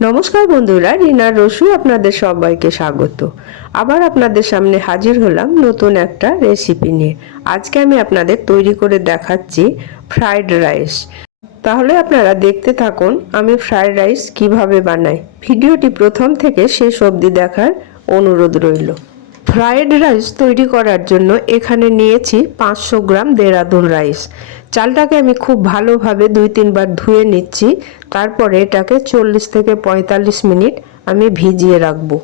নমস্কার বন্ধুরা, রিনার রসু আপনাদের সবাইকে স্বাগত। আবার আপনাদের সামনে হাজির হলাম নতুন একটা রেসিপি নিয়ে। আজকে আমি আপনাদের তৈরি করে দেখাচ্ছি ফ্রাইড রাইস। তাহলে আপনারা দেখতে থাকুন আমি ফ্রাইড রাইস কিভাবে বানাই। ভিডিওটি প্রথম থেকে শেষ অবধি দেখার অনুরোধ রইল। ফ্রাইড রাইস তৈরি করার জন্য এখানে নিয়েছি 500 গ্রাম দেরাদুন রাইস। চালটাকে আমি খুব ভালোভাবে 2-3 বার ধুয়ে নিচ্ছি। তারপরে এটাকে 40 থেকে 45 মিনিট আমি ভিজিয়ে রাখবো।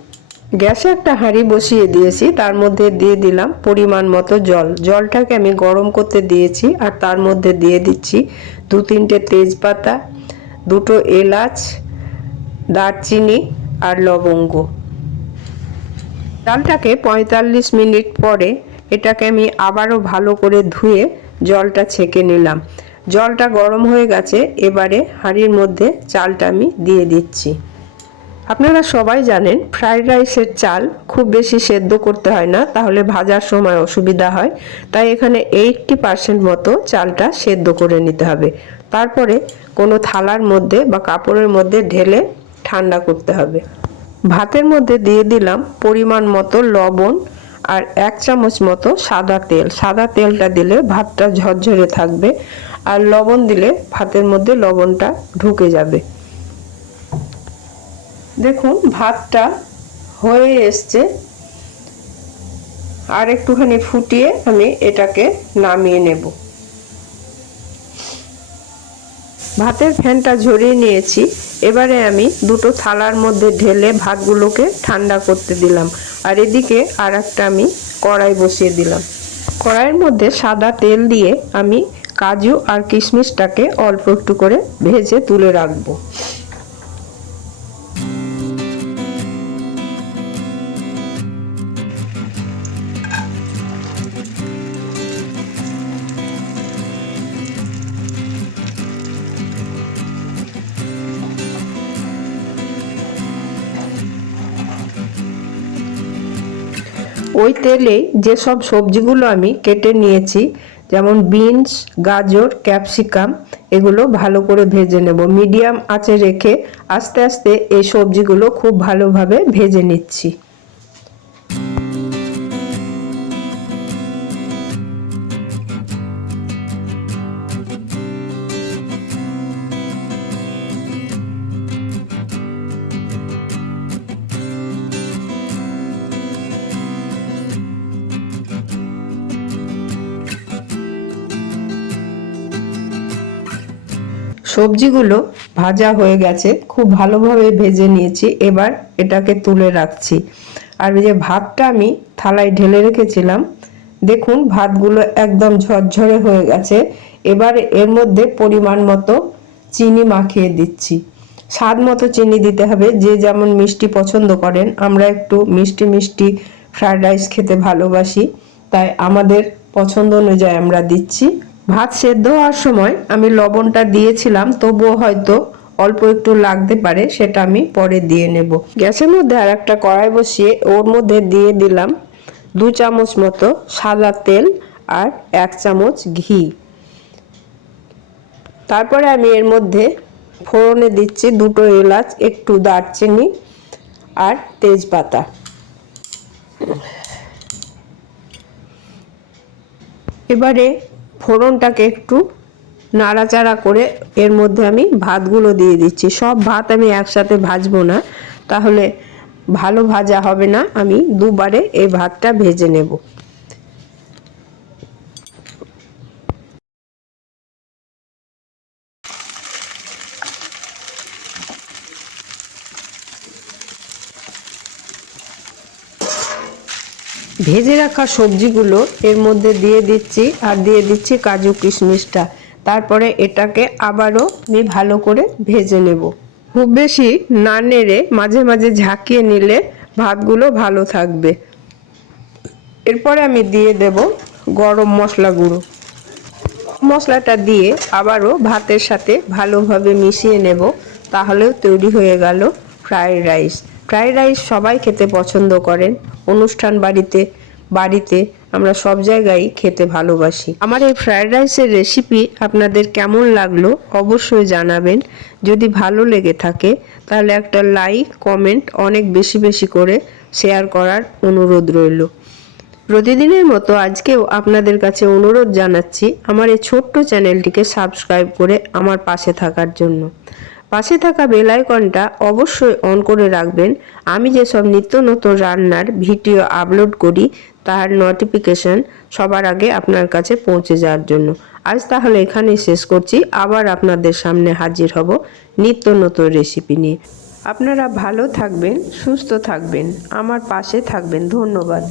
গ্যাসে একটা হাঁড়ি বসিয়ে দিয়েছি, তার মধ্যে দিয়ে দিলাম পরিমাণ মতো জল। জলটাকে আমি গরম করতে দিয়েছি আর তার মধ্যে দিয়ে দিচ্ছি 2-3টে তেজপাতা, 2টো এলাচ, দারচিনি আর লবঙ্গ। চালটাকে 45 মিনিট পরে এটাকে আমি আবারও ভালো করে ধুয়ে জলটা ছেঁকে নিলাম। জলটা গরম হয়ে গেছে, এবারে হাঁড়ির মধ্যে চালটা আমি দিয়ে দিচ্ছি। আপনারা সবাই জানেন ফ্রাইড রাইসের চাল খুব বেশি সেদ্ধ করতে হয় না, তাহলে ভাজার সময় অসুবিধা হয়। তাই এখানে 80% মতো চালটা সেদ্ধ করে নিতে হবে। তারপরে কোনো থালার মধ্যে বা কাপড়ের মধ্যে ঢেলে ঠান্ডা করতে হবে। ভাতের মধ্যে দিয়ে দিলাম পরিমাণ মতো লবণ আর 1 চামচ মতো সাদা তেল। সাদা তেলটা দিলে ভাতটা ঝরঝরে থাকবে, আর লবণ দিলে ভাতের মধ্যে লবণটা ঢুকে যাবে। দেখুন ভাতটা হয়ে এসছে, আর একটুখানি ফুটিয়ে আমি এটাকে নামিয়ে নেব। ভাতের ফ্যানটা ঝরিয়ে নিয়েছি। এবারে আমি 2টো থালার মধ্যে ঢেলে ভাতগুলোকে ঠান্ডা করতে দিলাম, আর এদিকে আর একটা আমি কড়াই বসিয়ে দিলাম। কড়াইয়ের মধ্যে সাদা তেল দিয়ে আমি কাজু আর কিশমিশটাকে অল্প একটু করে ভেজে তুলে রাখবো। ওই তেলে যেসব সবজিগুলো আমি কেটে নিয়েছি, যেমন বিনস, গাজর, ক্যাপসিকাম, এগুলো ভালো করে ভেজে নেব। মিডিয়াম আঁচে রেখে আস্তে আস্তে এই সবজিগুলো খুব ভালোভাবে ভেজে নিচ্ছি। সবজিগুলো ভাজা হয়ে গেছে, খুব ভালোভাবে ভেজে নিয়েছি। এবার এটাকে তুলে রাখছি। আর এই যে ভাতটা আমি থালায় ঢেলে রেখেছিলাম, দেখুন ভাতগুলো একদম ঝরঝরে হয়ে গেছে। এবার এর মধ্যে পরিমাণ মতো চিনি মাখিয়ে দিচ্ছি। স্বাদ মতো চিনি দিতে হবে, যে যেমন মিষ্টি পছন্দ করেন। আমরা একটু মিষ্টি মিষ্টি ফ্রাইড রাইস খেতে ভালোবাসি, তাই আমাদের পছন্দ অনুযায়ী আমরা দিচ্ছি। ভাত সেদ্ধ হওয়ার সময় আমি লবণটা দিয়েছিলাম, তবুও হয়তো অল্প একটু লাগতে পারে, সেটা আমি পরে দিয়ে নেব। গ্যাসের মধ্যে আর একটা কড়াই বসিয়ে ওর মধ্যে দিয়ে দিলাম 2 চামচ মতো সাদা তেল আর 1 চামচ ঘি। তারপরে আমি এর মধ্যে ফোড়নে দিচ্ছি 2টো এলাচ, একটু দারচিনি আর তেজপাতা। এবারে ফোড়নটাকে একটু নাড়াচাড়া করে এর মধ্যে আমি ভাতগুলো দিয়ে দিচ্ছি। সব ভাত আমি একসাথে ভাজবো না, তাহলে ভালো ভাজা হবে না। আমি দুবারে এই ভাতটা ভেজে নেব। ভেজে রাখা সবজিগুলো এর মধ্যে দিয়ে দিচ্ছি, আর দিয়ে দিচ্ছি কাজু কিশমিশটা। তারপরে এটাকে আবারও আমি ভালো করে ভেজে নেব। খুব বেশি না নেড়ে মাঝে মাঝে ঝাঁকিয়ে নিলে ভাতগুলো ভালো থাকবে। এরপরে আমি দিয়ে দেব গরম মশলা গুঁড়ো। মশলাটা দিয়ে আবারও ভাতের সাথে ভালোভাবে মিশিয়ে নেব। তাহলেও তৈরি হয়ে গেল ফ্রাইড রাইস। ফ্রাইড রাইস সবাই খেতে পছন্দ করেন। অনুষ্ঠান বাড়িতে বাড়িতে আমরা সব জায়গায় খেতে ভালোবাসি। আমার এই ফ্রায়েড রাইসের রেসিপি আপনাদের কেমন লাগলো অবশ্যই জানাবেন। যদি ভালো লেগে থাকে তাহলে একটা লাইক কমেন্ট অনেক বেশি বেশি করে শেয়ার করার অনুরোধ রইল। প্রতিদিনের মতো আজকেও আপনাদের কাছে অনুরোধ জানাচ্ছি আমার এই ছোট্ট চ্যানেলটিকে সাবস্ক্রাইব করে আমার পাশে থাকার জন্য। পাশে থাকা বেল আইকনটা অবশ্যই অন করে রাখবেন। আমি যেসব নিত্য নতুন রান্নার ভিডিও আপলোড করি তার নোটিফিকেশন সবার আগে আপনার কাছে পৌঁছে যাওয়ার জন্য। আজ তাহলে এখানেই শেষ করছি। আবার আপনাদের সামনে হাজির হব নিত্য নতুন রেসিপি নিয়ে। আপনারা ভালো থাকবেন, সুস্থ থাকবেন, আমার পাশে থাকবেন। ধন্যবাদ।